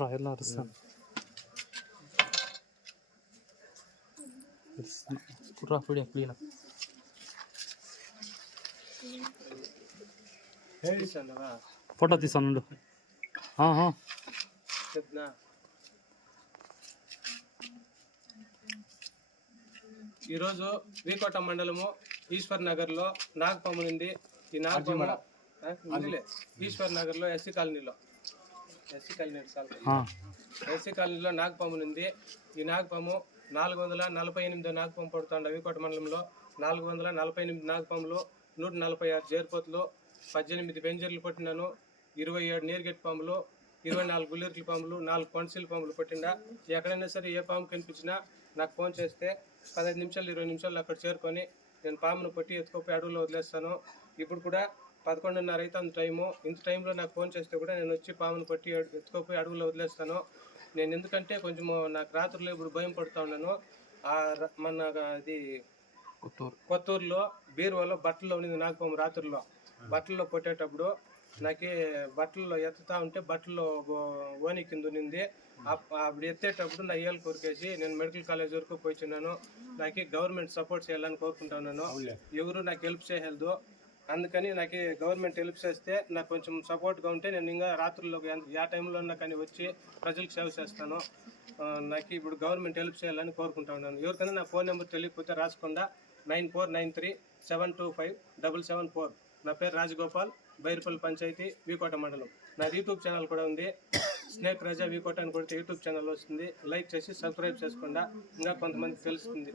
Royal అరుస్తాను కుర్రా clean photo తీసాను ఈరోజు వీకోట మండలము ఈశ్వర్ నగర్లో నాగపాము ఉంది. ఈ నాగపాము ఈశ్వర్ నగర్లో ఎస్సీ కాలనీలో నాగపాము ఉంది. ఈ నాగపాము 448 నాగపాము పడుతుండ. వీకోట మండలంలో 448 నాగపాములు, 146 జేర్పోతులు, 18 బెంజర్లు పట్టినాను, 27 నీరుగెట్ పాములు, 24 గుల్లిర్కి పాములు, 4 కొండసీల పాములు పట్టిండా. ఎక్కడైనా సరే ఏ పాము కనిపించినా నాకు ఫోన్ చేస్తే 15 నిమిషాలు 20 నిమిషాలు అక్కడ చేరుకొని నేను పామును పట్టి ఎత్తుకోపోయి అడవుల్లో వదిలేస్తాను. ఇప్పుడు కూడా 11:30 అవుతుంది టైము. ఇంత టైంలో నాకు ఫోన్ చేస్తే కూడా నేను వచ్చి పామును పట్టి ఎత్తుకోపోయి అడవుల్లో వదిలేస్తాను. నేను ఎందుకంటే కొంచెం నాకు రాత్రుల్లో ఇప్పుడు భయం పడుతూ ఉన్నాను. మన అది కొత్తూరులో బీరువాలో బట్టల్లో ఉన్నది నాగపాము. రాత్రుల్లో బట్టల్లో కొట్టేటప్పుడు నాకు బట్టల్లో ఎత్తుతా ఉంటే బట్టల్లో ఓని కింద ఉన్నింది. అప్పుడు ఎత్తేటప్పుడు నా ఏళ్ళు కొరికేసి నేను మెడికల్ కాలేజ్ వరకు పోయిచున్నాను. నాకు గవర్నమెంట్ సపోర్ట్ చేయాలని కోరుకుంటున్నాను. ఎవరు నాకు హెల్ప్ చేయలేదు. అందుకని నాకు గవర్నమెంట్ హెల్ప్ చేస్తే నాకు కొంచెం సపోర్ట్గా ఉంటే నేను ఇంకా రాత్రుల్లో ఏ టైంలో ఉన్నా కానీ వచ్చి ప్రజలకు సేవ చేస్తాను. నాకు ఇప్పుడు గవర్నమెంట్ హెల్ప్ చేయాలని కోరుకుంటా ఉన్నాను. ఎవరికైనా నా ఫోన్ నెంబర్ తెలియకపోతే రాసుకుండా 9493725774. నా పేరు రాజగోపాల్, బైర్పల్లి పంచాయతీ, వీకోట మండలం. నా యూట్యూబ్ ఛానల్ కూడా ఉంది. స్నేక్ రాజా వీకోట అని కొడితే యూట్యూబ్ ఛానల్ వస్తుంది. లైక్ చేసి సబ్స్క్రైబ్ చేసుకుండా ఇంకా కొంతమందికి తెలుస్తుంది.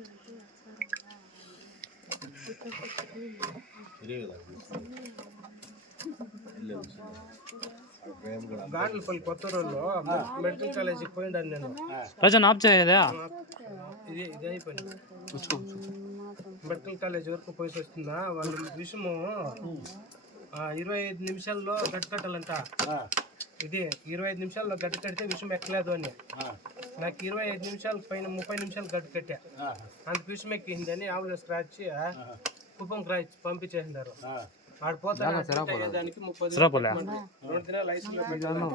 గాండ్లపల్లి కొత్త రోజుల్లో మెడికల్ కాలేజీకి పోయిండాను నేను. ఇది అయిపోయింది. మెడికల్ కాలేజ్ వరకు పోయి వస్తుందా వాళ్ళ విషయము 25 నిమిషాల్లో గట్టు కట్టాలంట. ఇది 25 నిమిషాల్లో గట్టు కడితే విషయం ఎక్కలేదు అని. నాకు 25 నిమిషాల పైన 30 నిమిషాలు గట్టు కట్టా. అంత విషయం ఎక్కిందని ఆవుల స్క్రాచ్ కుప్పం క్రాచ్ పంపించేసినారు. ఆడిపోతానికి 30 దినాలు ఐసీలో పెట్టాను.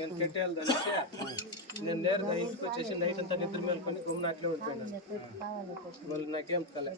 నేను పెట్టేయాలి దానికి. నేను నేరుగా ఇంటికి వచ్చేసి నైట్ అంతా నిద్ర మేలుకొని గమ్మున అట్లే ఉండిపోయినాను. మళ్ళీ నాకేం కలే.